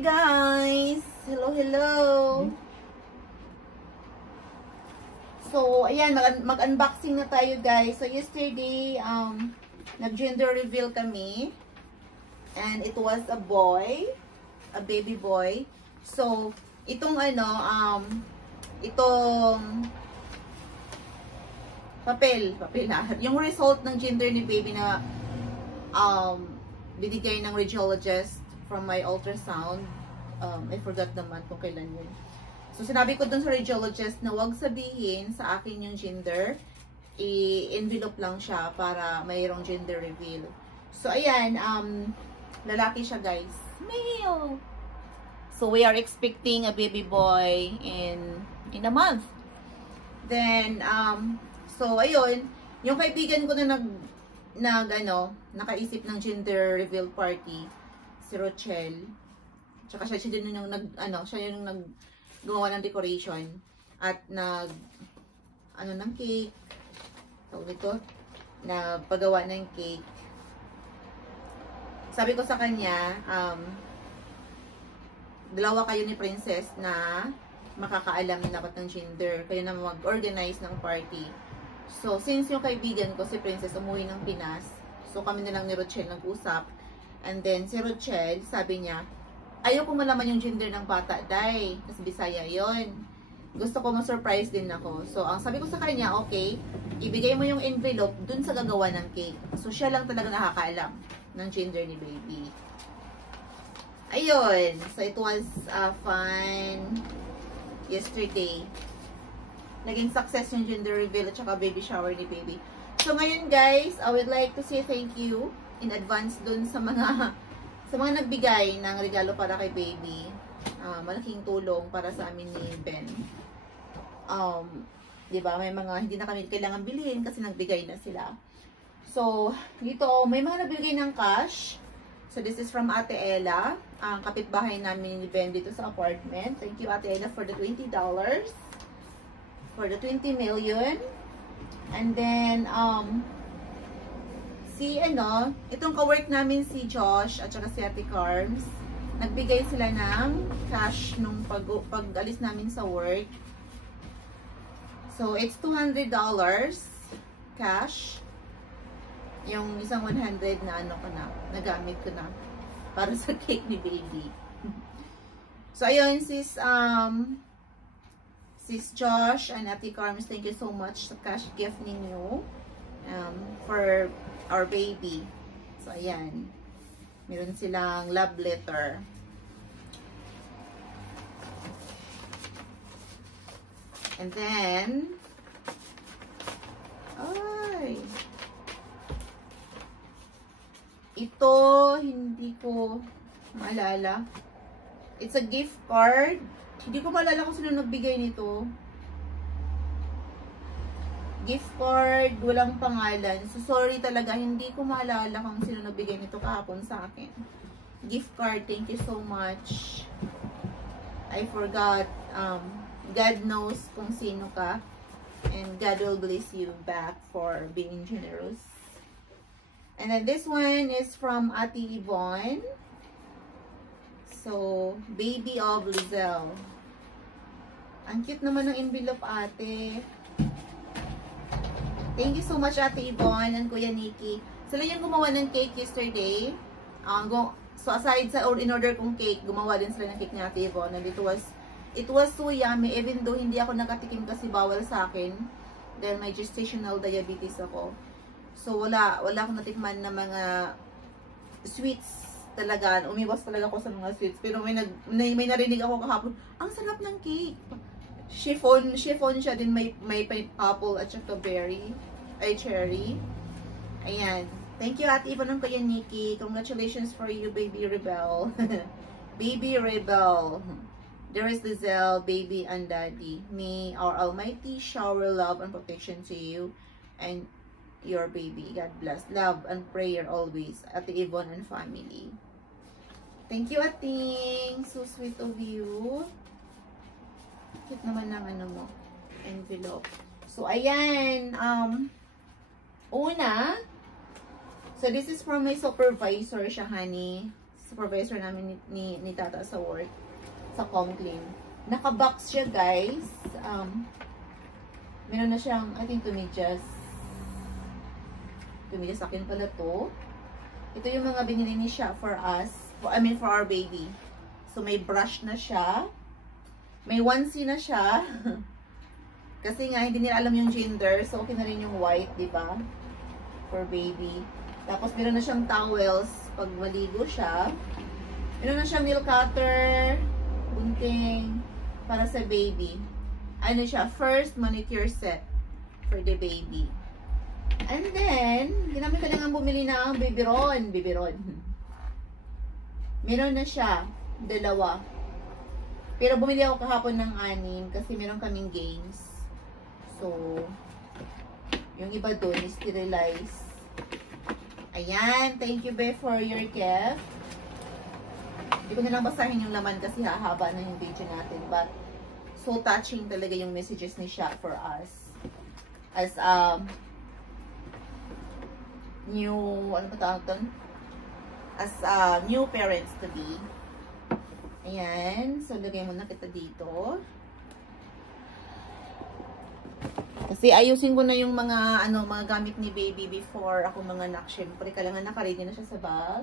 guys! Hello, hello! So, ayan, mag-unboxing na tayo guys. So, yesterday, nag-gender reveal kami. And it was a boy. A baby boy. So, itong itong papel na. Yung result ng gender ni baby na binigay ng radiologist from my ultrasound. I forgot naman kung kailan yun. So, sinabi ko dun sa radiologist na wag sabihin sa akin yung gender. I-envelope lang siya para mayroong gender reveal. So, ayan, lalaki siya guys. Male! So, we are expecting a baby boy in a month. Then, so, ayun, yung kaibigan ko na nakaisip ng gender reveal party, si Rochelle. Tsaka siya din yung siya yung gumawa ng decoration at ng cake. So, ito, paggawa ng cake. Sabi ko sa kanya, dalawa kayo ni Princess na makakaalam dapat ng gender. Kayo na mag-organize ng party. So, since yung kaibigan ko, si Princess, umuwi ng Pinas. So, kami na lang ni Rochelle nag-usap. And then, si Rochelle, sabi niya, ayaw ko malaman yung gender ng bata, day. Kasi Bisaya yon. Gusto ko ma-surprise din ako. So, ang sabi ko sa kanya, okay, ibigay mo yung envelope dun sa gagawa ng cake. So, siya lang talaga nakakaalam ng gender ni baby. Ayun. So, it was fun yesterday. Naging success yung gender reveal at saka baby shower ni baby. So, ngayon guys, I would like to say thank you in advance dun sa mga nagbigay ng regalo para kay baby. Malaking tulong para sa amin ni Ben. Diba? May mga hindi na kami kailangan bilhin kasi nagbigay na sila. So, dito, may mga nagbigay ng cash. So, this is from Ate Ella. Ang kapitbahay namin ni Ben dito sa apartment. Thank you, Ate Ella, for the $20. For the 20 million. And then, itong ka-work namin si Josh at saka si Ate Carms. Nagbigay sila ng cash nung pag-alis namin sa work. So, it's $200 cash. Yung isang 100 na nagamit ko na para sa cake ni baby. So, ayun, sis Josh and Ate Carms, thank you so much sa cash gift ninyo for our baby. So, ayan. Meron silang love letter. And then, ito, hindi ko maalala. It's a gift card. Hindi ko maalala kung sino nagbigay nito. Gift card, walang pangalan. So, sorry talaga, hindi ko maalala kung sino nagbigay nito kahapon sa akin. Gift card, thank you so much. I forgot. God knows kung sino ka. And God will bless you back for being generous. And then this one is from Ate Yvonne. So, baby of Lizelle. Ang cute naman ng envelope, ate. Thank you so much, Ate Yvonne and Kuya Nikki. Sila yung gumawa ng cake yesterday. So, aside sa in-order kong cake, gumawa din sila ng cake ni Ate Yvonne. And it was so yummy, even though hindi ako nakatikim kasi bawal sa akin. Dahil may gestational diabetes ako. So, wala akong natikman na mga sweets talaga. Umiwas talaga ako sa mga sweets. Pero may narinig ako kahapon, ang sarap ng cake. Chiffon siya din, may pineapple at saka cherry. Ayan. Thank you, Ate Ivon ng Kuya Nikki. Congratulations for you, Baby Rebel. Baby Rebel. There is Lizelle, baby and daddy. May our Almighty shower love and protection to you and your baby. God bless. Love and prayer always. Ate Yvonne and family. Thank you, Ating. So sweet of you. Cute naman ng envelope. So, ayan. Una. So, this is from my supervisor siya, honey. supervisor namin ni Tata sa work, sa Conklin. Naka-box siya, guys. Meron na siyang, I think, tumidyas. Tumidyas akin pala to. Ito yung mga binili ni siya for us. For our baby. So, may brush na siya. May onesie na siya. Kasi nga, hindi nila alam yung gender. So, okay na rin yung white, di ba? For baby. Tapos, meron na siyang towels pag maligo siya. Meron na siyang nail cutter, bunting, para sa baby. Ano siya? First manicure set for the baby. And then, ginamit ko na nga bumili ng biberon. Meron na siya. 2. Pero bumili ako kahapon ng 6 kasi meron kaming games. So, yung iba doon is sterilize. Ayan. Thank you, Be, for your gift. Hindi ko na lang basahin yung laman kasi hahaba na yung video natin. But, so touching talaga yung messages ni Sha for us. As, new, ano ba tawag doon? As, new parents to be. Ayan. So, lagay muna kita dito. Kasi ayusin ko na yung mga, mga gamit ni baby before ako manganak. Siyempre, kailangan naka-ready na siya sa bag.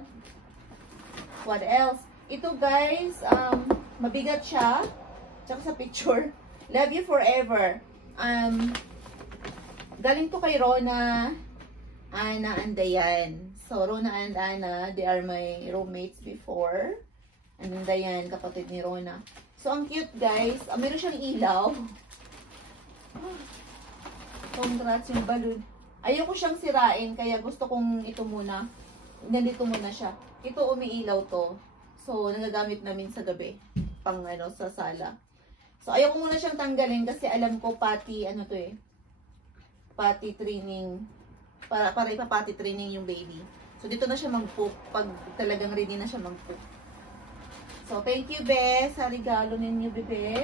What else? Ito, guys, mabigat siya. Tsaka sa picture. Love you forever. Galing to kay Rona, Ana, and Dayan. So, Rona and Ana, they are my roommates before. And then Dayan, kapatid ni Rona. So, ang cute, guys. Meron siyang ilaw. Congrats yung balloon. Ayoko siyang sirain, kaya gusto kong ito muna. Nandito muna siya. Ito, umiilaw to. So, nagagamit namin sa gabi. Pang, sa sala. So, ayoko muna siyang tanggalin kasi alam ko pati, pati training. Para ipapati training yung baby. So, dito na siya mag-poop pag talagang ready na siya mag-poop. So, thank you, Be, sa regalo ninyo, Bebe.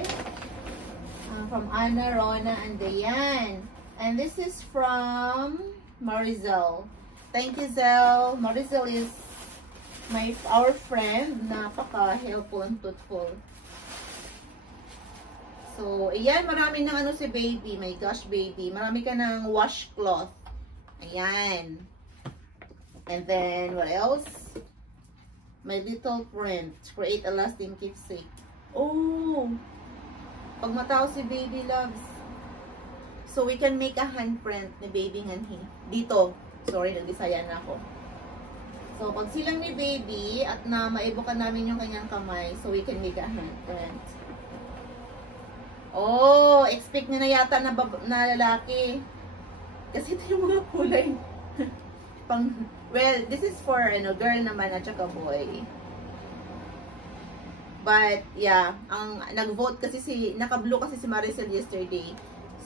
From Ana, Rona, and Dayan. And this is from Marizel. Thank you, Zel. Marizel is our friend. Napaka-helpful and thoughtful. So, ayan, marami ng si baby. My gosh, baby. Marami ka ng washcloth. Ayan. And then, what else? My little print. Create a lasting keepsake. Oh! Pag matao si baby loves. So, we can make a handprint ni baby nganhi. Dito. Sorry, nag-Bisaya na ako. So, pag silang ni baby at na maibukan namin yung kanyang kamay, so we can make a handprint. Oh, expect nyo na yata na lalaki. Kasi ito yung mga kulay. Well, this is for girl naman at saka boy. But, yeah, ang nag-vote kasi naka-blue kasi si Maricel yesterday.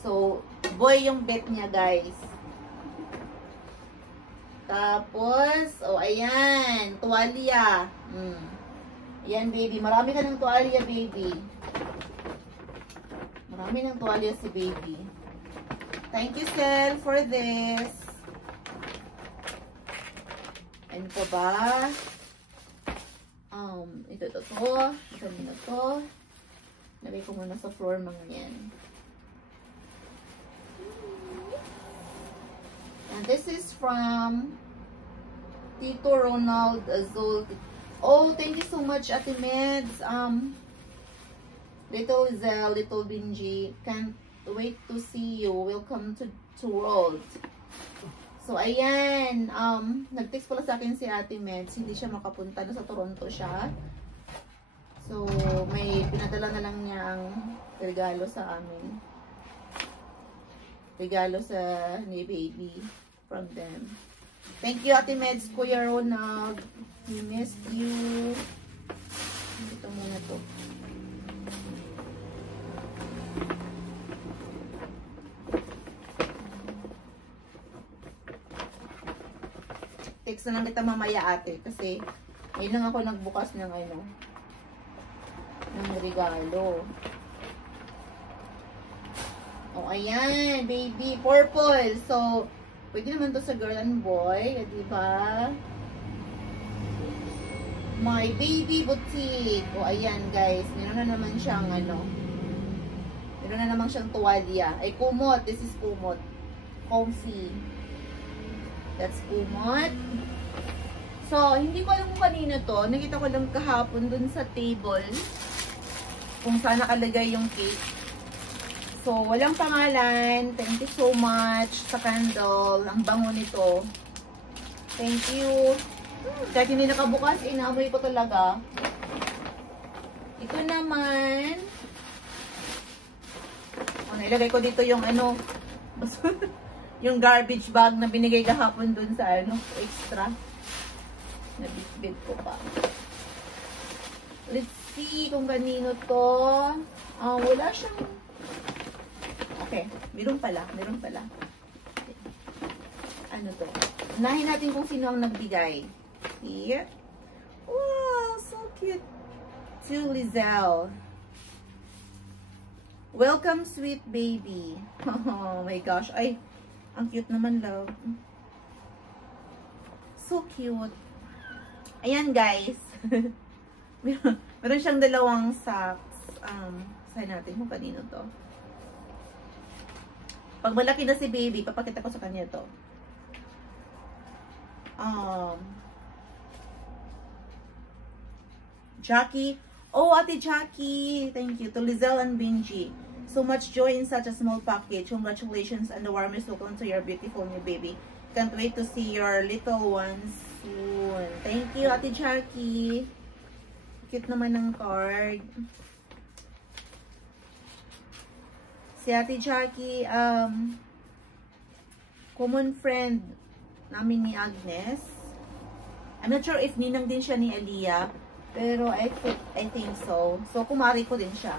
So, boy yung bet niya, guys. Tapos, ayan, tuwalya. Ayan, baby. Marami ka ng tuwalya, baby. Marami ng tuwalya si baby. Thank you, Sel, for this. Ano pa ba? Ito to. Ito muna to. Lagay ko muna sa floor mga yan. And this is from Tito Ronald Azul. Oh, thank you so much, Ate Meds. Little Zel, Little Benji, can't wait to see you. Welcome to World. So, ayan. Nag-text pala sa akin si Ate Meds. Hindi siya makapunta. Nasa Toronto siya. So, may pinadala na lang niyang regalo sa amin. Regalo sa ni baby from them. Thank you, Ate Meds, Kuya Ronald. We missed you. Ito muna to. Text na lang kita mamaya, ate. Kasi, ngayon lang ako nagbukas ng ng regalo. Oh, ayan, baby, purple. So, pwede naman to sa girl and boy, diba? My Baby Boutique. O, ayan guys. Meron na naman siyang ano. Meron na naman siyang tuwalya. Ay, kumot. This is kumot. Comfy. That's kumot. So, hindi ko alam kung kanino to. Nakita ko lang kahapon dun sa table. Kung saan nakalagay yung cake. So, walang pangalan. Thank you so much sa candle. Ang bango nito. Thank you. Kahit hindi nakabukas, inaamoy ko talaga. Ito naman. Nailagay ko dito yung ano, yung garbage bag na binigay kahapon dun sa ano, extra. Nabitbit ko pa. Let's see kung kanino to. Wala siyang... Okay, meron pala. Okay. Ano to? Unahin natin kung sino ang nagbigay. Here. Wow, so cute. To Lizelle. Welcome, sweet baby. Oh my gosh. Ay, ang cute naman, love. So cute. Ayan, guys. Meron siyang dalawang socks. Saan natin kung kanino to. Pag malaki na si baby, papakita ko sa kanya to. Jackie. Oh, Ate Jackie. Thank you. To Lizelle and Benji. So much joy in such a small package. Congratulations and the warmest welcome to your beautiful new baby. Can't wait to see your little ones soon. Thank you, Ate Jackie. Cute naman ng card. Si Ate Jackie, common friend namin ni Agnes. I'm not sure if ninang din siya ni Aliyah. Pero I think so. So, kumari ko din siya.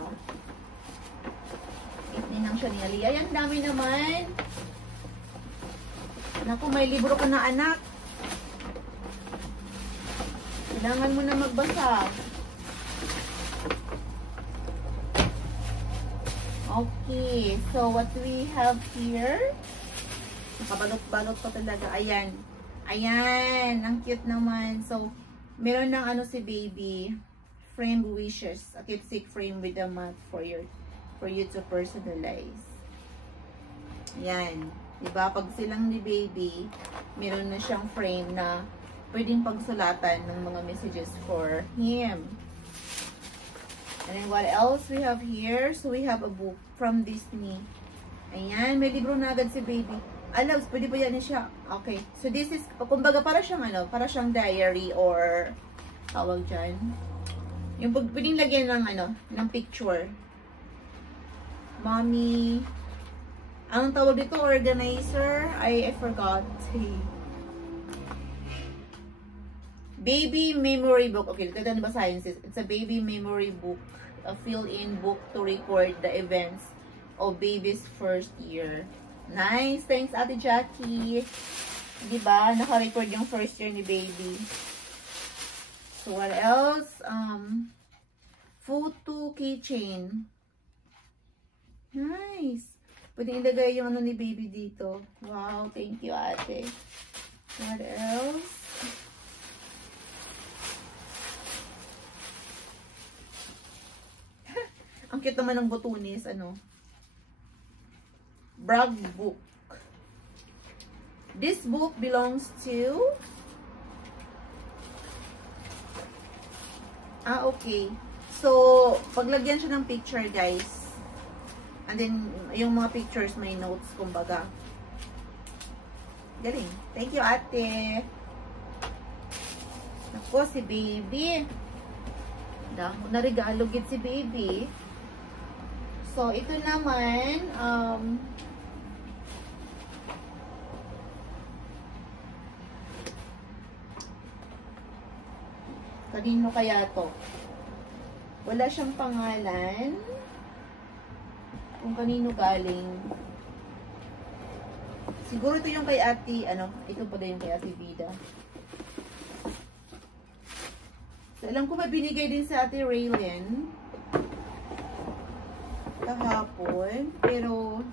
If ninang siya ni Aliyah. Yan, dami naman. Naku, may libro ka na, anak. Kailangan mo na magbasa. Okay. So, what we have here? Nakabalot-balot pa talaga. Ayan. Ayan. Ang cute naman. So, meron ng ano si baby, frame wishes, a keepsake frame with a mat for you to personalize. Yan, diba? Pag silang ni baby, meron na siyang frame na pwedeng pagsulatan ng mga messages for him. And then what else we have here? So we have a book from Disney. Ayan, may libro na agad si baby. Loves, pwede po yan siya. Okay. So, this is, kumbaga, para siyang, ano, para siyang diary or, tawag dyan. Yung pwedeng lagyan ng, ano, ng picture. Mommy. Anong tawag dito? Organizer? I forgot. Baby memory book. Okay, ito na ba sciences? It's a baby memory book. A fill-in book to record the events of baby's first year. Nice. Thanks, Ate Jackie. Diba? Naka-record yung first year ni baby. So, what else? Photo keychain. Nice. Pwede ilagay yung ano ni baby dito. Wow. Thank you, ate. What else? Ang cute naman ng botunis. Ano? Brag book. This book belongs to... okay. So, paglagyan siya ng picture, guys. And then, yung mga pictures, may notes, kumbaga. Galing. Thank you, ate. Ako, si baby. Narigalo gid si baby. So, ito naman, kanino kaya to? Wala siyang pangalan. Kung kanino galing. Siguro ito yung kay ate, ito pala yung kay ate Vida. So, alam ko may binigay din sa ate Raylin kahapon, pero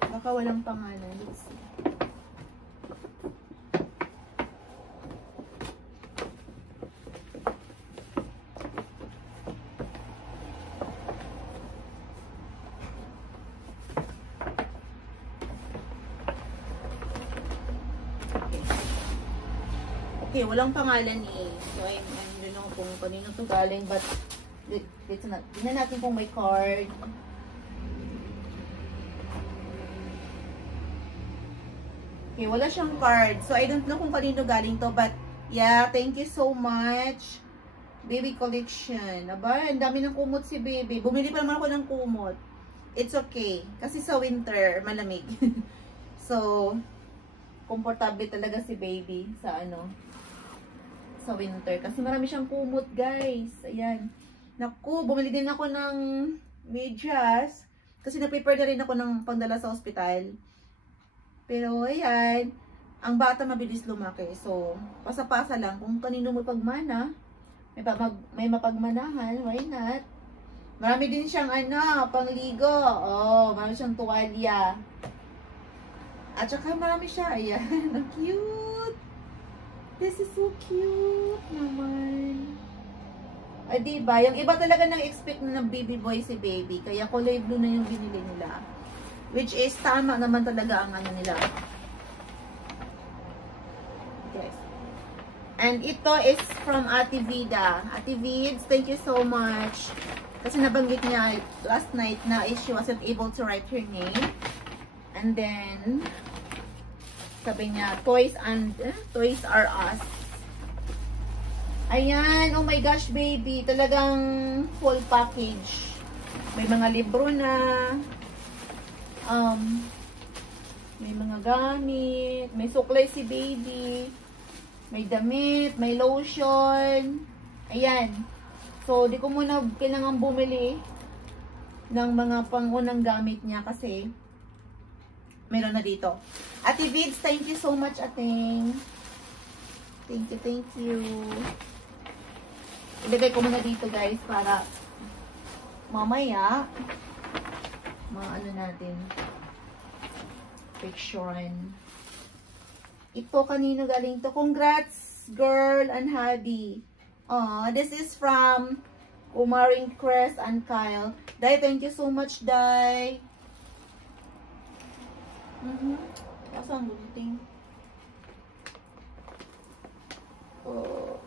baka walang pangalan. Let's see. Okay, walang pangalan ni A. So, I don't know kung kanino to galing, but tingnan natin kung may card. Okay, wala siyang card. So, I don't know kung kanino galing to, but yeah, thank you so much. Baby collection. Aba, ang dami ng kumot si baby. Bumili pa naman ako ng kumot. It's okay. Kasi sa winter, malamig. So, komportable talaga si baby sa sa winter. Kasi marami siyang kumot, guys. Ayan. Naku, bumili din ako ng medyas. Kasi na-prepare na rin ako ng pangdala sa ospital. Pero, ayan. Ang bata mabilis lumaki. So, pasa-pasa lang. Kung kanino mo pagmana, may mapagmanahan, why not? Marami din siyang pangligo. Oh, marami siyang tuwalya. At saka marami siya. Ayan, ang cute. This is so cute naman. Ay, diba? Yung iba talaga nang expect na ng baby boy si baby. Kaya kulay blue na yung binili nila. Which is tama naman talaga ang nila. Yes. And ito is from Ate Vida. Ate Vids, thank you so much. Kasi nabanggit niya last night na she wasn't able to write her name. And then, sabi niya, Toys R Us. Ayan, oh my gosh baby. Talagang full package. May mga libro na. May mga gamit. May suklay si baby. May damit, may lotion. Ayan. So, di ko muna kailangan bumili ng mga pangunang gamit niya kasi meron na dito. Ate Vids, thank you so much, ating. Thank you, thank you. Ilagay ko muna dito, guys, para mamaya natin picturean. Ito, kanino galing to? Congrats, girl and hubby. This is from Umaring Crest and Kyle. Dai, thank you so much, Dai. Asan buting? Oh.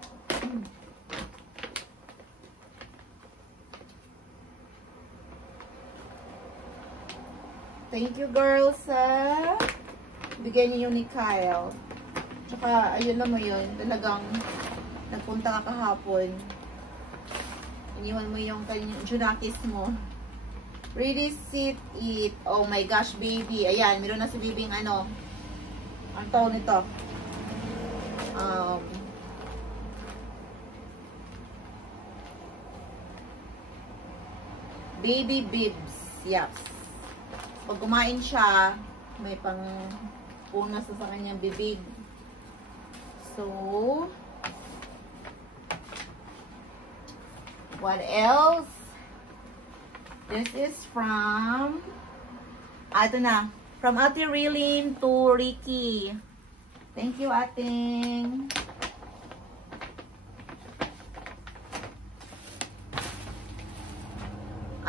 Thank you, girls, bigyan niyo ni Kyle. Tsaka, ayun na mo yun. Talagang nagpunta ka kahapon. Iniwan mo yung junakis mo. Really sit, eat. Oh my gosh, baby. Ayan, meron na si baby ang ang tawag nito. Baby bibs. Yes. Pag kumain siya, may pang punas sa kanyang bibig. So, what else? This is from, ito na, from Ate Rilin to Ricky. Thank you, ating.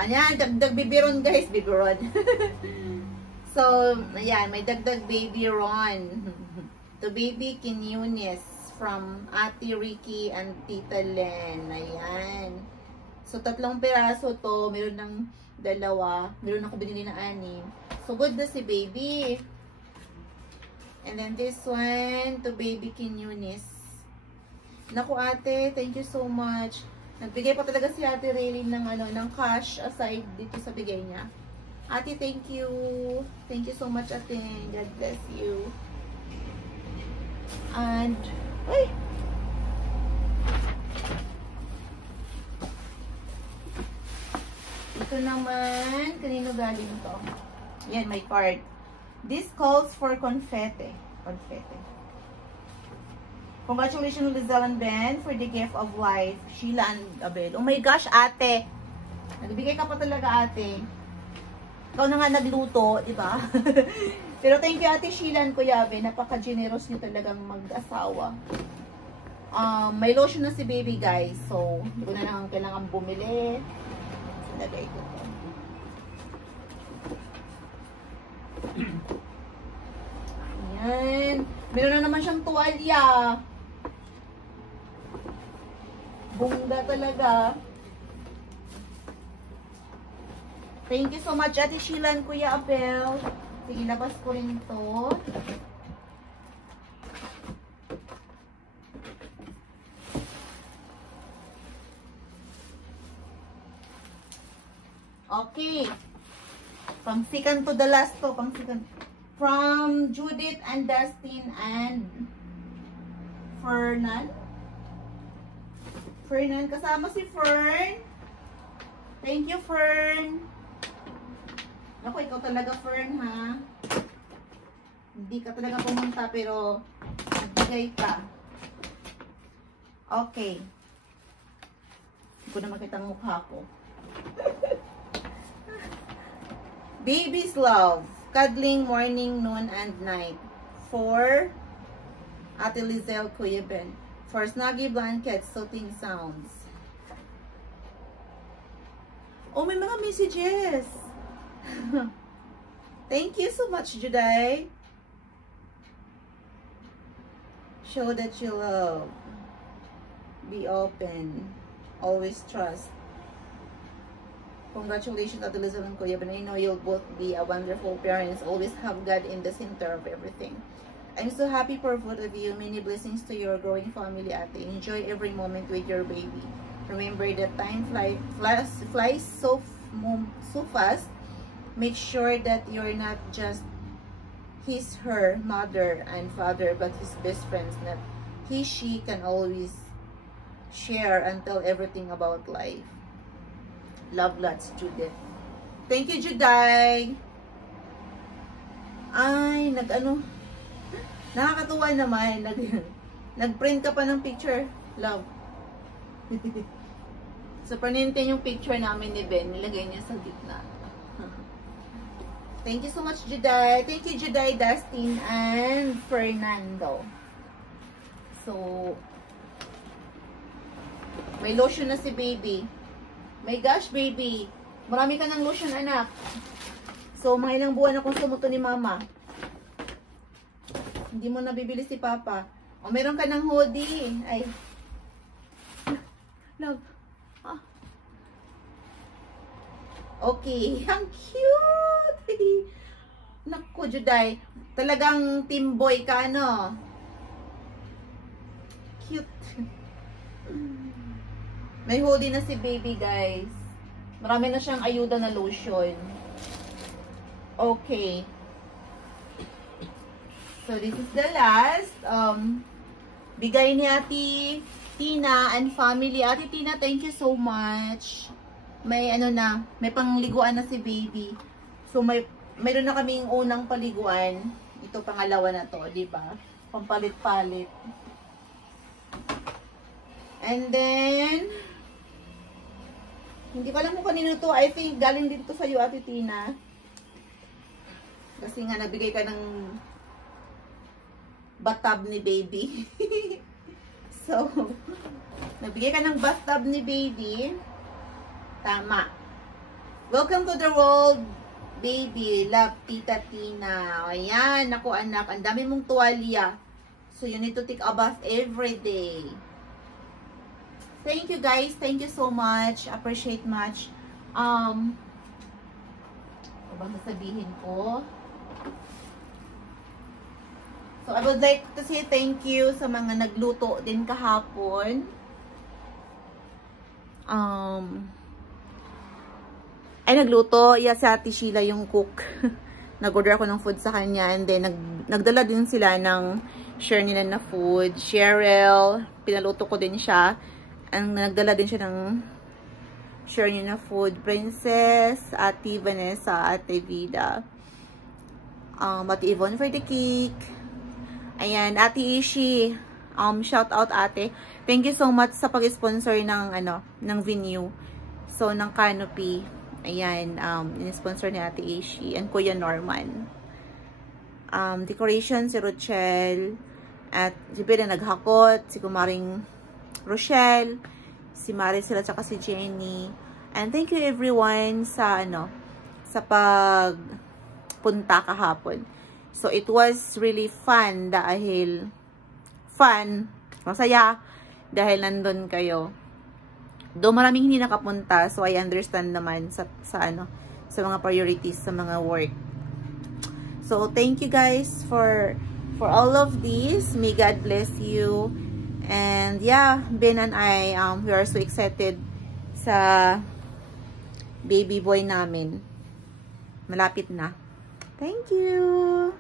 Ayan, dagdag bibiron, guys, bibiron. So, ayan, may dagdag baby Ron. To baby Kinunis from Ate Ricky and Tita Len. Ayan. So, 3 piraso to. Meron ng 2. Meron ako binili na 6. So, good na si baby. And then this one, to baby Kinunis. Naku, ate, thank you so much. Nagbigay pa talaga si Ate Raylene ng cash aside dito sa bigay niya. Ate, thank you. Thank you so much, ate. God bless you. And, ay! Ito naman, kanino galing to? Yan, may card. This calls for confetti. Confetti. Congratulations, Lizelle and Ben, for the gift of life. Sheila and Abel. Oh my gosh, ate. Nagbigay ka pa talaga, ate. Ikaw na nga nagluto, di ba? Pero thank you, ate Sheila and Kuya Abel. Napaka-generous niyo talagang mag-asawa. May lotion na si baby, guys. So, hindi ko na lang kailangan bumili. Lagay ko to. Ayan. Meron na naman siyang tuwalya. Bongga talaga. Thank you so much, Ate Sheila and Kuya Abel. Sige, labas ko rin to. Okay. Pang-second to the last to. Pang-second. From Judith and Dustin and Fernan. Fernan. Kasama si Fern. Thank you, Fern. Ako, ikaw talaga, Fern, ha? Hindi ka talaga pumunta, pero nagbigay ka. Okay. Hindi ko na makita ang mukha ko. Baby's love. Cuddling morning, noon, and night. For Ate Lizelle, Kuya Ben. For Snuggy Blankets, soothing sounds. Oh, may mga messages. Thank you so much, Juday. Show that you love. Be open. Always trust. Congratulations, Ate Lizelle and Kuya Ben. I know you'll both be a wonderful parents. Always have God in the center of everything. I'm so happy for both of you. Many blessings to your growing family, Ate. Enjoy every moment with your baby. Remember that time flies so fast. Make sure that you're not just her mother and father, but his best friends. That she can always share and tell everything about life. Love lots, Judith. Thank you, Juday. Ay, nakakatuwa naman. Nag-print ka pa ng picture. Love. So, panintin yung picture namin ni Ben. Nilagay niya sa gitna. Thank you so much, Juday. Thank you, Juday, Dustin, and Fernando. So, may lotion na si baby. My gosh, baby. Marami ka ng lotion, anak. So, mga ilang buwan akong sumuto ni mama. Hindi mo nabibili si papa. O, meron ka ng hoodie. Ay. Love. Ah. Okay. Ang cute. Naku, Juday. Talagang team boy ka, no? Cute. May hoodie na si baby, guys. Marami na siyang ayuda na lotion. Okay. So, this is the last. Bigay ni Ate Tina and family. Ate Tina, thank you so much. May may pangliguan na si baby. So, mayroon na kaming unang paliguan. Ito, pangalawa na to, diba? Pampalit-palit. And then, hindi ko alam kung kanino to. I think galing din to sa'yo, Ate Tina. Kasi nga, nagbigay ka ng bathtub ni baby. So, nagbigay ka ng bathtub ni baby. Tama. Welcome to the world, baby. Love, Tita Tina. Ayan, naku anak. Ang dami mong tuwalya. So, you need to take a bath every day. Thank you, guys. Thank you so much. Appreciate much. Ano bang sasabihin ko? So, I would like to say thank you sa mga nagluto din kahapon. Nagluto. Si Ate Sheila yung cook. Nag-order ako ng food sa kanya. And then, nagdala din sila ng share nila na food. Cheryl. Pinaluto ko din siya. Nagdala din siya ng share niya na food. Princess, Ate Vanessa, Ate Vida. Ate Yvonne for the cake. Ayan, Ate Ishi. Shout out, Ate. Thank you so much sa pag-sponsor ng ng venue. So, ng canopy. Ayan, in-sponsor ni Ate Ishi and Kuya Norman. Decoration, si Rochelle. At si Bella naghakot. Si Kumaring Rochelle, si Maricel at saka si Jenny. And thank you everyone sa sa pagpunta kahapon. So it was really fun dahil masaya dahil nandun kayo. Do maraming hindi nakapunta, so I understand naman sa mga priorities sa mga work. So thank you guys for all of this. May God bless you. And yeah, Ben and I we are so excited sa baby boy namin. Malapit na. Thank you.